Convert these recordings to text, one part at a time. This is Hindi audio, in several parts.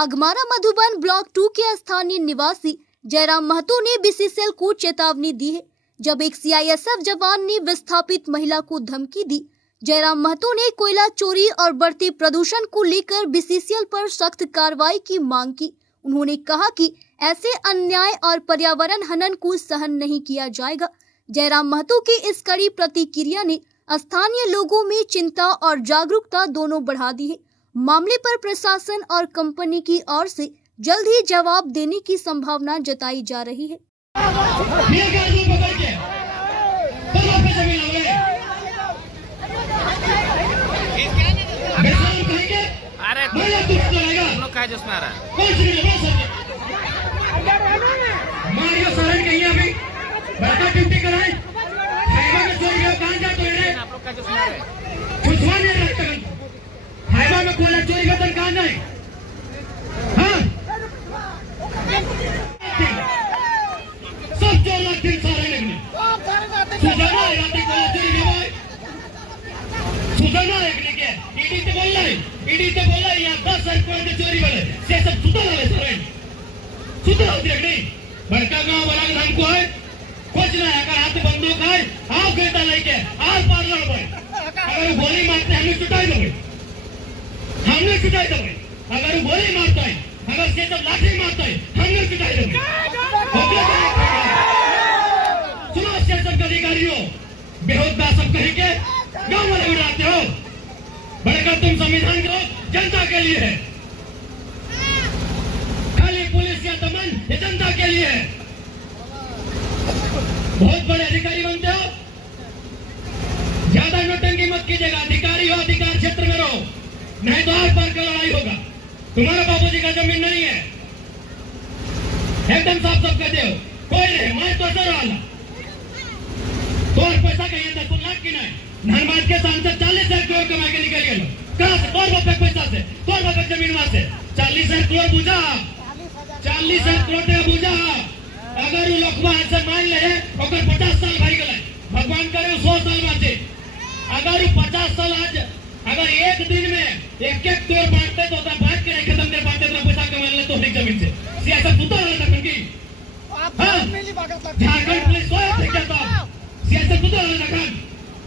बाघमारा मधुबन ब्लॉक 2 के स्थानीय निवासी जयराम महतो ने बीसीसीएल को चेतावनी दी है। जब एक सीआईएसएफ जवान ने विस्थापित महिला को धमकी दी। जयराम महतो ने कोयला चोरी और बढ़ते प्रदूषण को लेकर बीसीसीएल पर सख्त कार्रवाई की मांग की। उन्होंने कहा कि ऐसे अन्याय और पर्यावरण हनन को सहन नहीं किया जाएगा। जयराम महतो की इस कड़ी प्रतिक्रिया ने स्थानीय लोगों में चिंता और जागरूकता दोनों बढ़ा दी है। मामले पर प्रशासन और कंपनी की ओर से जल्द ही जवाब देने की संभावना जताई जा रही है। में कोयला चोरी का तनखा नहीं। हाँ? सब 4 लाख दिन सारे लगने सुधारना है। रात कोयला चोरी के भाई सुधारना है के ईडी तो बोल रहा है यहाँ 10 करोड़ के चोरी वाले से सब सुधार वाले सारे सुधार होती है नहीं। बड़का गाँव वाला हमको है कुछ नहीं। अगर हाथ बंदूक है आप कहता लेके आर पार लड़ भाई। अगर गोली मारते हमें छुटाई दोगे हमने पिटाई दोगे। अगर वो गोली मारता है अगर से सब लाठी मारता है हमने पिटाई दोगे। सुनो स्टेशन के अधिकारियों बेहोदा सब कहीं के गाँव वाले उड़ाते हो। बड़कर तुम संविधान करो जनता के लिए है। खाली पुलिस या दमन ये जनता के लिए है। बहुत बड़े अधिकारी बनते हो। ज्यादा नौटंकी मत कीजिएगा। अधिकारी हो अधिकार क्षेत्र में रहो नहीं तो आर पार का लड़ाई होगा। तुम्हारा बाबूजी का जमीन नहीं है एकदम साफ साफ कहते हो। कोई नहीं मैं तो सर वाला तो और पैसा कहिए 10 लाख की नहीं। धनबाद के सांसद 40,000 करोड़ कमा के निकल गए। कहां से तोर बाप पैसा से तोर बाप जमीन वहां से 40,000 करोड़ बुझा 40,000 करोड़ का बुझा। अगर वो लोकवा ऐसे मान ले ओकर 50 साल भाई गए भगवान करे 100 साल बाँचे। अगर 50 साल आज अगर एक दिन में एक करोड़ बांटते तो बांट के नहीं खत्म कर पाते तो पैसा कमा ले तो नहीं जमीन से सियासत सुता रहता क्योंकि झारखंड पुलिस स्वयं थे क्या था सियासत सुता रहता खान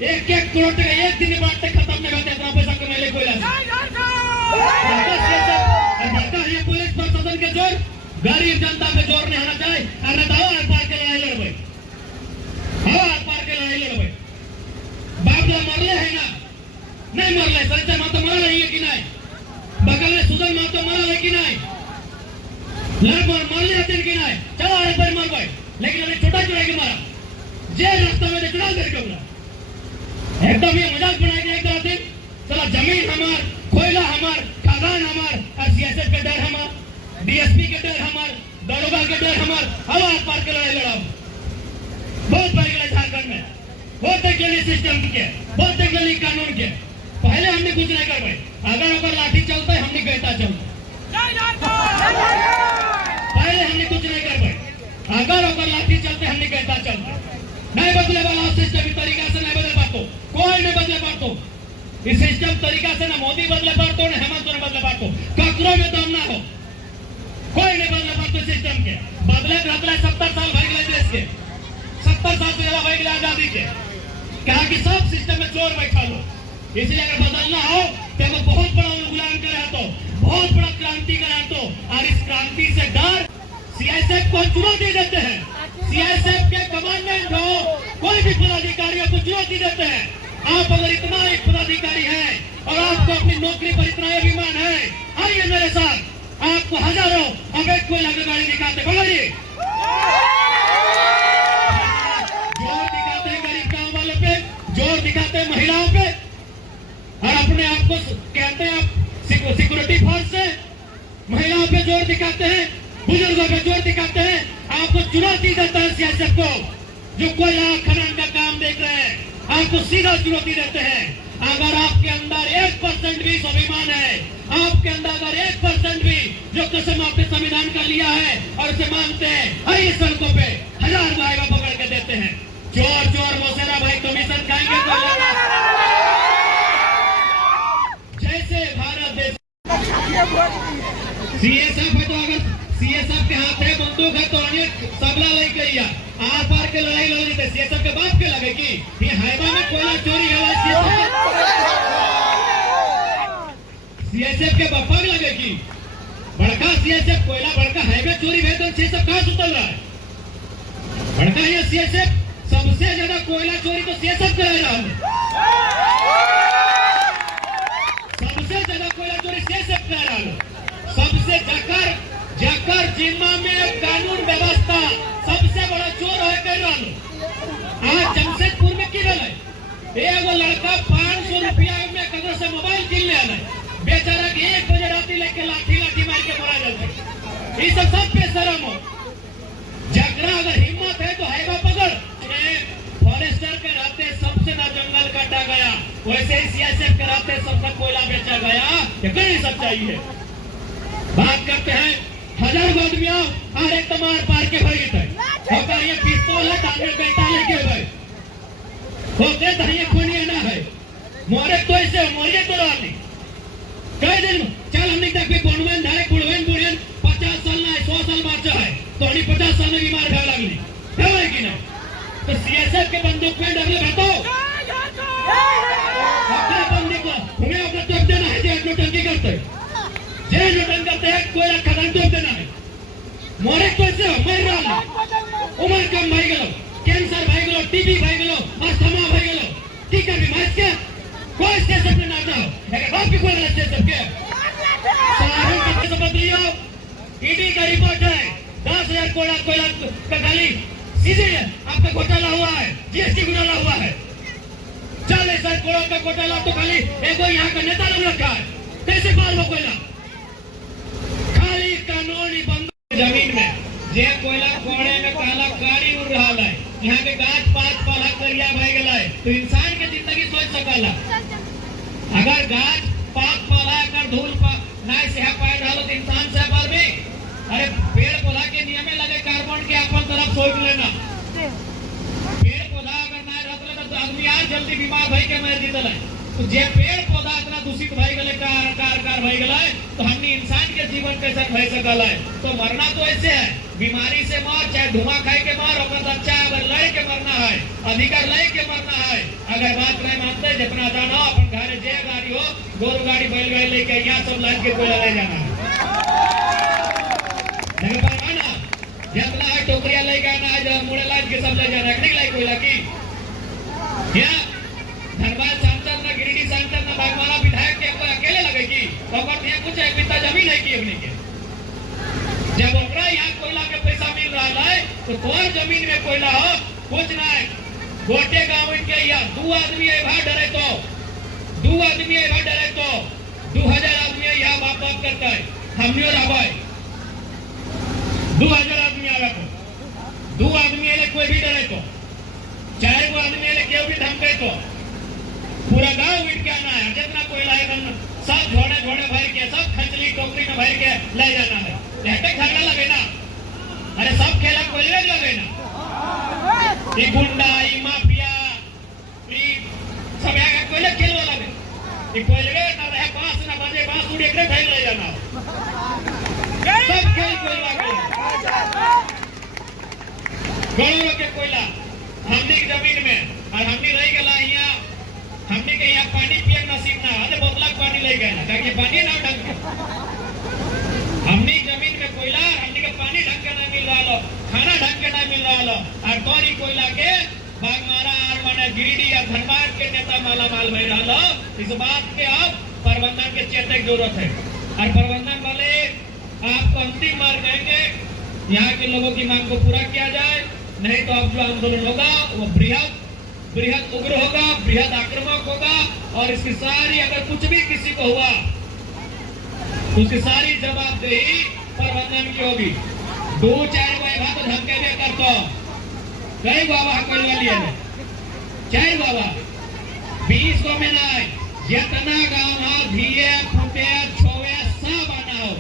एक करोड़ का एक दिन में बांटते खत्म नहीं करते इतना पैसा कमा ले कोई ये पुलिस प्रशासन के जोर गरीब जनता पे जोर नहीं आना चाहिए। अरे दावा आर पार के लड़ाई लड़ भाई हाँ आर पार के लड़ाई लड़ भाई। बाप जो मरले है ना नहीं मरले सरिता माता मरा रही है कि नहीं। बगल में सुधन माता मरा है कि नहीं। लड़ मरले हथिन कि नहीं। चलो अरे पर मर भाई लेकिन अभी छोटा चुरा के मारा जे रास्ता में चुनाव करके बोला एकदम ये मजाक बनाएगा एक दिन। चलो जमीन हमार कोयला हमार खदान हमार और सीएसएफ के डर हमार डीएसपी के डर हमार दरोगा के डर हमार हवा पार के लड़ाई लड़ा बहुत बड़ी लड़ाई झारखंड में बहुत गली सिस्टम के बहुत गली कानून के। पहले हमने कुछ नहीं कर पाए। अगर लाठी चलता है हमने कहता चलता पहले हमने कुछ नहीं कर पाए। अगर लाठी चलते हमने कहता चलता नहीं बदले वाला सिस्टम इस तरीका से नहीं बदल पातो कोई नहीं बदले पातो। इस सिस्टम तरीका से ना मोदी बदले पातो ना हेमंत सोरेन बदले पातो ककरो में दम ना हो कोई नहीं बदले पातो सिस्टम के बदले 70 साल भर गए देश के 70 साल से ज्यादा भर गए आजादी के। कहा कि सब सिस्टम में चोर बैठा लो इसलिए अगर बदलना हो तो अगर बहुत बड़ा गुलाम करे तो बहुत बड़ा क्रांति करे तो और इस क्रांति से डर सीआईएसएफ को चुनौती देते हैं। सीआईएसएफ के कमांडेंट हो कोई भी पदाधिकारियों को चुनौती देते हैं। आप अगर इतना एक पदाधिकारी है और आपको अपनी नौकरी पर इतना अभिमान है आइए मेरे साथ आपको हजारों अवैध कोयला की गाड़ी दिखाते बोलिए जोर दिखाते हैं गरीब गाँव वालों पे जोर दिखाते हैं महिलाओं पे और अपने आप को कहते हैं आप सिक्योरिटी फोर्स से महिलाओं पे जोर दिखाते हैं बुजुर्गों पे जोर दिखाते हैं। आपको चुनौती देता है सीआईएसएफ को जो कोयला खनन का काम देख रहे हैं आपको सीधा चुनौती देते हैं। अगर आपके अंदर 1% भी स्वाभिमान है आपके अंदर अगर 1% भी जो कसम आपने संविधान का लिया है और उसे मानते हैं आइए सड़कों पे 1000 गायबा पकड़ के देते हैं। चोर चोर मोसेरा भाई कमीशन खाएंगे जैसे भारत देश सीएसएफ है तो अगर सीएसएफ के हाथ है बंदूक है तो अन्य सबला लेके या आर पार के लड़ाई लड़ लेते सीएसएफ के बाप के लगे कि ये हाईवा में कोयला चोरी है सीएसएफ के बापा के लगे कि बड़का सीएसएफ कोयला बड़का हाईवे चोरी है तो सीएसएफ कहां सुतल रहा है बड़का ये सीएसएफ सबसे ज्यादा कोयला चोरी तो सीएसएफ कर रहा है सबसे ज्यादा कोयला चोरी सीएसएफ कर रहा है सबसे जाकर जिम्मा में कानून व्यवस्था सबसे बड़ा चोर है कर रहा आज जमशेदपुर में की है एगो लड़का 500 रुपया में कदर से मोबाइल किन ले आना बेचारा 1 बजे राती लेके लाठी मार के मरा जाते ये सब बेशरम हो जगरा अगर हिम्मत है तो हाईवा पकड़ फॉरेस्टर के रहते सबसे ना जंगल काटा गया वैसे ही सीएसएफ के रहते सबका कोयला बेचा गया ये कहीं सच्चाई है बात करते हैं 1000 आदमी आओ और एक तमार पार के भर गए होकर ये पिस्तौल है ताले बेटा लेके गए होते तो ये खोनिया ना है मोरे तो ऐसे मोरिए तो रानी कई दिन चल हमने तक भी बनवेन धारे कुड़वेन बुढ़ियन 50 साल ना 100 साल बाचा है तो हनी 50 साल में बीमार भा लगली है कि ना तो सीएसएफ के बंदूक में डरले भेटो अपने बंदूक हमें अपना तो देना है जे नोटंकी करते जे नोटंकी करते हैं कोई खदान तो देना है मोरे तो से मर रहा उम्र कम भाई गेलो कैंसर भाई गेलो टीबी भाई गेलो अस्थमा भाई गेलो ठीक है बीमार के कोई स्टेशन पे ना जाओ अगर बाप की कोई स्टेशन के सारे कितने समझ लियो ईडी का रिपोर्ट है 10,000 कोयला का खाली सीधे आपका घोटाला हुआ है जीएसटी घोटाला हुआ है 40,000 करोड़ का घोटाला तो खाली एक यहाँ का नेता लोग रखा है कैसे माल वो कोयला खाली कानूनी बंद जमीन में जे कोयला कोड़े में काला गाड़ी उड़ रहा है यहाँ के गाछ पात पला करिया भाई गला है तो इंसान के जिंदगी सोच सकला अगर गाछ पात पला कर धूल पर ना से पाए डालो तो इंसान से पर भी अरे पेड़ पौधा के नियम में लगे कार्बन के अपन तरफ सोच लेना पेड़ पौधा अगर ना रखले तो आदमी आज जल्दी बीमार भाई के मर जीतल है तो जे पेड़ पौधा इतना दूषित भाई गले कार भाई गला है तो हमने इंसान के जीवन कैसे भय सकल है तो मरना तो ऐसे है बीमारी से मर चाहे धुआं खाए के मर और बच्चा अगर लड़ के मरना है अधिकार लड़ के मरना है अगर बात नहीं मानते जितना जानो अपन घर जे गाड़ी हो गोरू गाड़ी बैलगाड़ी लेके यहाँ सब लाद के कोयला ले जाना है जितना है टोकरिया ले जाना है मुड़े लाद के सब ले जाना है नहीं लाई कोयला की यहाँ धनबाद सांसद ना गिरिडीह सांसद ना बागमारा विधायक के कोई अकेले लगे की और यहाँ कुछ एक बित्ता जमीन है की अपने के जब ओकरा यहाँ कोयला के पैसा मिल रहा है तो तोर जमीन में कोयला हो कुछ ना है गोटे गाँव के यहाँ 2 आदमी डरे तो 2 आदमी डरे तो 2000 आदमी यहाँ बाप बाप करता है हमने और आवाज 2000 आदमी आवे तो 2 आदमी कोई भी डरे तो 4 गो आदमी केव भी धमके तो पूरा गांव उठ के आना है जितना कोयला है सब झोड़े भर के सब खचली टोकरी में भर के ले जाना है झगड़ा लगे ना अरे सब खेला कोयले लगे ना ये गुंडा ये माफिया ये सब यहाँ कोयले खेलवा लगे ये कोयले ना रहे बांस ना बजे बांस उड़ एकरे भाई ले जाना सब खेल कोयला गौरव के कोयला हमनी की जमीन में और हमनी रह गला यहाँ हमनी के यहाँ पानी पिए नसीब ना अरे बोतला पानी ले गए ना ताकि पानी ना ढंग हमनी जमीन में कोयला हमनी के पानी ढंग के ना मिल रहा खाना ढंग के ना मिल रहा और तोरी कोयला के बागमारा और माने गिरिडीह या धनबाद के नेता माला माल बन रहा इस बात के अब प्रबंधन के चेतने की जरूरत है और प्रबंधन वाले आपको अंतिम मार्ग देंगे यहाँ के लोगों की मांग को पूरा किया जाए नहीं तो अब जो आंदोलन होगा वो बृहद उग्र होगा बृहद आक्रामक होगा और इसकी सारी अगर कुछ भी किसी को हुआ उसकी सारी जवाबदेही प्रबंधन की होगी 2-4 बाबा तो धमके दे कर तो कई बाबा कोयला लिए 4 बाबा 20 को में ना जितना गाँव हो धिये फुटे छोवे सब आना हो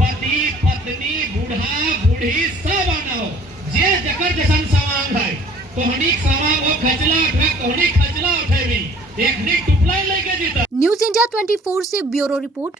पति पत्नी बूढ़ा बूढ़ी सब आना हो जे जकर जसन सवांग है तो हनीक सवांग हो खचला उठे तो हनीक खचला उठे भी एक निक टुपला लेके जीता। न्यूज़ इंडिया 24 से ब्यूरो रिपोर्ट।